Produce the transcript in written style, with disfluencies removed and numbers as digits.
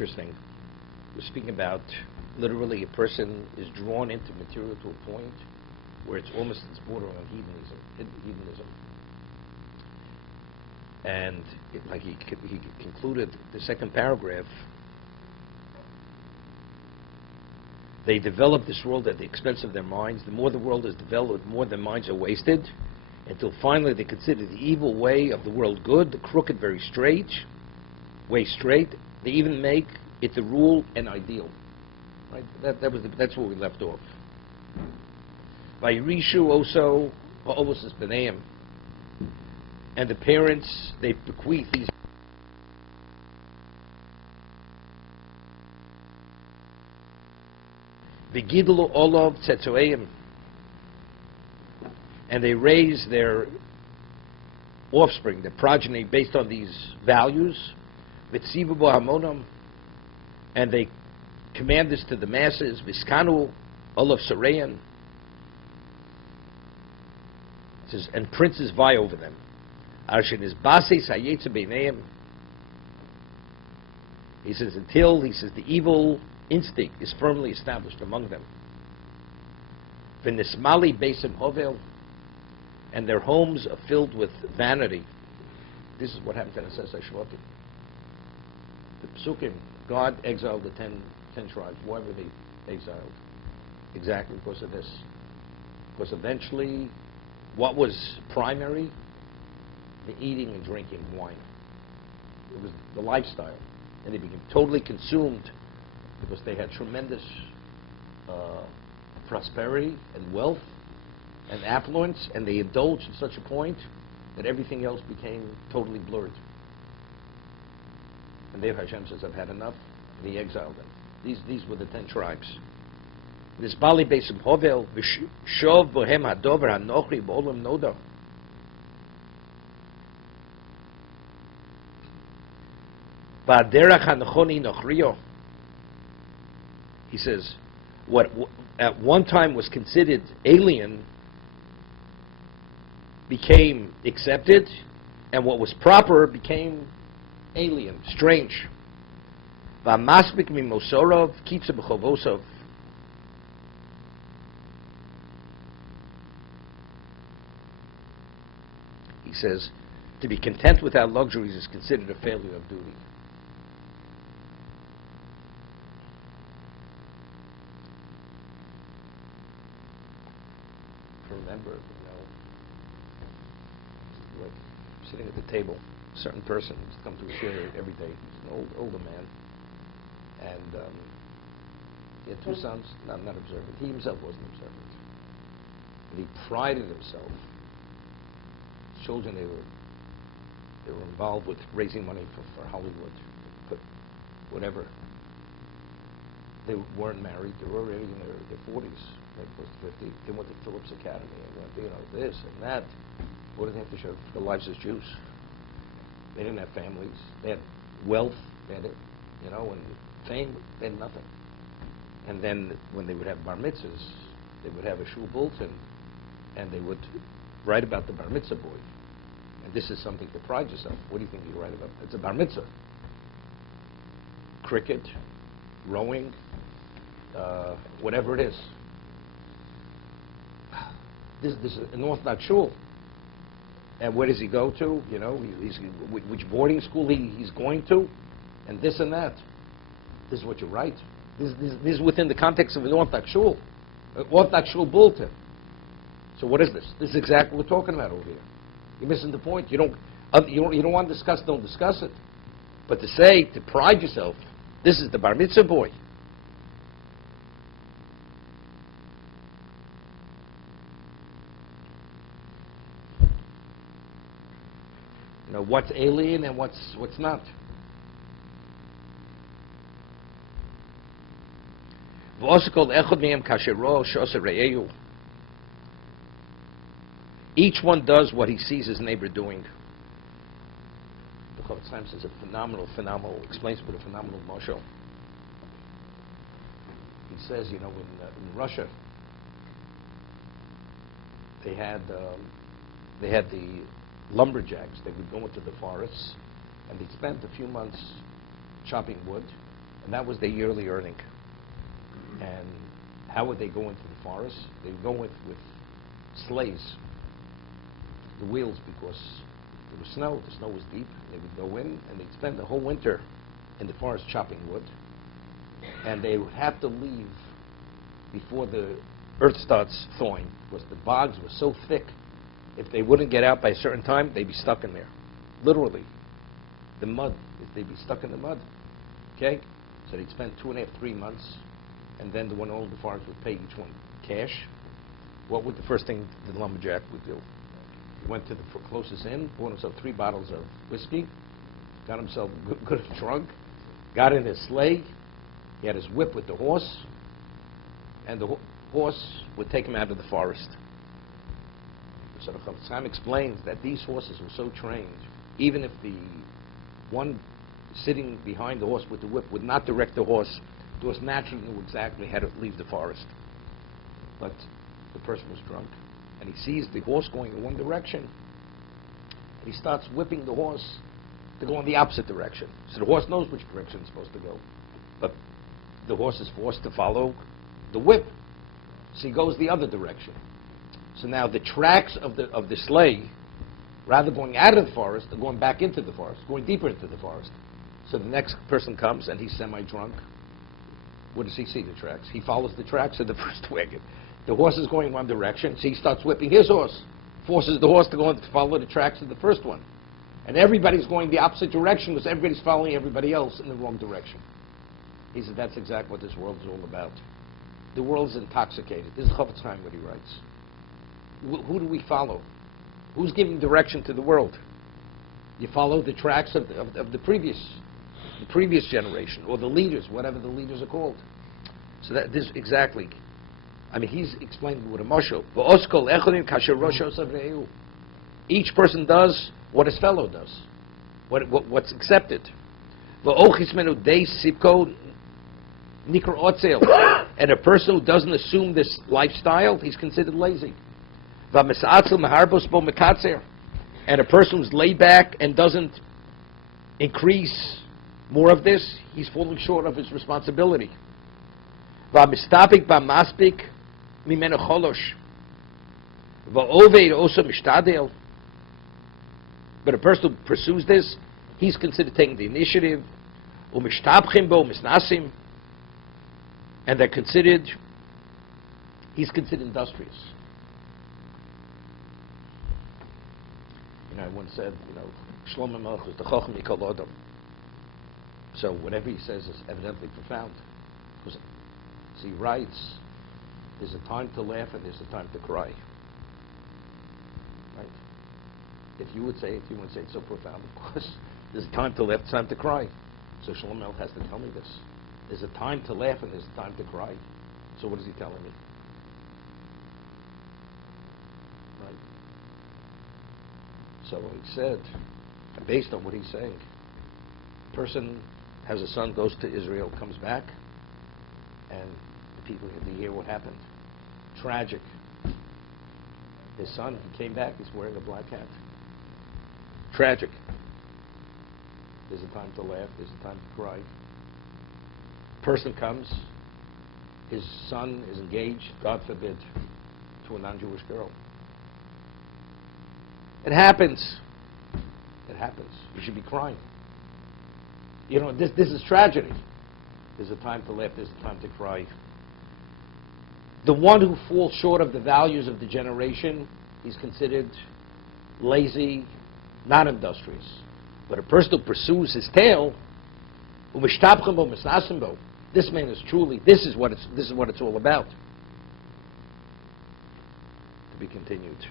interesting. We're speaking about literally a person is drawn into material to a point where it's almost its border on hedonism. And like he concluded the second paragraph, they develop this world at the expense of their minds. The more the world is developed, the more their minds are wasted, until finally they consider the evil way of the world good, the crooked way straight. They even make it the rule and ideal. Right? That's where we left off. Vayrishu also ha'ovos b'neim, and the parents, they bequeath these v'gidlu olav tzetzoeim, and they raise their offspring, their progeny, based on these values, v'tzivu bo hamonam, and they command this to the masses, v'skanu olav sareyan, says, and princes vie over them. Arshin is bases hayetze beineim. He says until the evil instinct is firmly established among them. V'nismali beisim hovel, and their homes are filled with vanity. This is what happened to the Shvatim. The Psukim, God exiled the 10 tribes. Why were they exiled? Exactly because of this. Because eventually, what was primary? The eating and drinking wine. It was the lifestyle. And they became totally consumed because they had tremendous prosperity and wealth and affluence, and they indulged to such a point that everything else became totally blurred. And there Hashem says, I've had enough, and he exiled them. These were the 10 tribes. This Bali Beisim Hovel, Shov Bohem Hadover Hanochri B'olam Noda. Ba'derach Hanochoni Nochrio. He says, what at one time was considered alien became accepted, and what was proper became alien, strange. V'masbik mimosorov kitza b'chovosov. He says, to be content without luxuries is considered a failure of duty. Remember, like sitting at the table, a certain person who's come to a share every day. He's an older man, and he had 2 sons, not observant. He himself wasn't observant, but he prided himself. Children, they were involved with raising money for Hollywood, but whatever. They weren't married. They were already in their 40s, maybe close to 50. They went to Phillips Academy and went, this and that. What did they have to show? Their lives as Jews. They didn't have families. They had wealth. They had it, and fame. They had nothing. And then when they would have bar mitzvahs, they would have a shul bulletin, and they would write about the bar mitzvah boy. And this is something to pride yourself. What do you think you write about? It's a bar mitzvah. Cricket, rowing, whatever it is. This is an Orthodox shul. And where does he go to? Which boarding school he's going to, and this and that. This is what you write. This is within the context of an Orthodox shul. An Orthodox shul bulletin. So what is this? This is exactly what we're talking about over here. You're missing the point. You don't want to discuss, don't discuss it. But to pride yourself, this is the bar mitzvah boy. What's alien and what's not. Each one does what he sees his neighbor doing. The Chovot HaLevavos is a phenomenal, explains with a phenomenal mashal. He says, in Russia, they had the lumberjacks. They would go into the forests, and they'd spend a few months chopping wood, And that was their yearly earning. And how would they go into the forest? They would go with sleighs, the wheels, because there was snow. The snow was deep. They would go in, and they'd spend the whole winter in the forest chopping wood. And they would have to leave before the earth starts thawing, because the bogs were so thick. If they wouldn't get out by a certain time, they'd be stuck in there. Literally. The mud. They'd be stuck in the mud. Okay? So they'd spend 2.5, 3 months, and then the one who owned the forest would pay each one cash. What would the first thing the lumberjack would do? He went to the closest inn, bought himself 3 bottles of whiskey, got himself good drunk, got in his sleigh. He had his whip with the horse, and the horse would take him out of the forest. So the Chofetz explains that these horses were so trained, even if the one sitting behind the horse with the whip would not direct the horse naturally knew exactly how to leave the forest. But the person was drunk, and he sees the horse going in one direction, and he starts whipping the horse to go in the opposite direction. So the horse knows which direction it's supposed to go, but the horse is forced to follow the whip. So he goes the other direction. So now the tracks of the sleigh, rather going out of the forest, are going back into the forest, going deeper into the forest. So the next person comes, and he's semi-drunk. What does he see? The tracks. He follows the tracks of the first wagon. The horse is going one direction, so he starts whipping his horse, forces the horse to go and follow the tracks of the first one. And everybody's going the opposite direction because everybody's following everybody else in the wrong direction. He said that's exactly what this world is all about. The world is intoxicated. This is Chovot HaLevavos what he writes. Who do we follow? Who's giving direction to the world? You follow the tracks of the previous generation, or the leaders, whatever the leaders are called. So that this exactly. I mean, he's explaining with a mashal. Each person does what his fellow does, what's accepted. And a person who doesn't assume this lifestyle, he's considered lazy. And a person who's laid back and doesn't increase more of this, he's falling short of his responsibility. But a person who pursues this, he's considered taking the initiative. And they're considered, he's considered industrious. I once said, Shlomo Melech was the Chacham Mikol Adam. So whatever he says is evidently profound. Because, he writes, there's a time to laugh and there's a time to cry. Right? If you would say it, you wouldn't say it's so profound. Of course, there's a time to laugh, a time to cry. So Shlomo Melech has to tell me this. There's a time to laugh and there's a time to cry. So what is he telling me? Right? So he said, based on what he's saying, a person has a son, goes to Israel, comes back, and the people have to hear what happened. Tragic. His son, he came back, he's wearing a black hat. Tragic. There's a time to laugh, there's a time to cry. Person comes, his son is engaged, God forbid, to a non-Jewish girl. It happens. It happens. You should be crying. This is tragedy. There's a time to laugh, there's a time to cry. The one who falls short of the values of the generation, he's considered lazy, not industrious. But a person who pursues his tail, this man is truly, this is what it's all about. To be continued.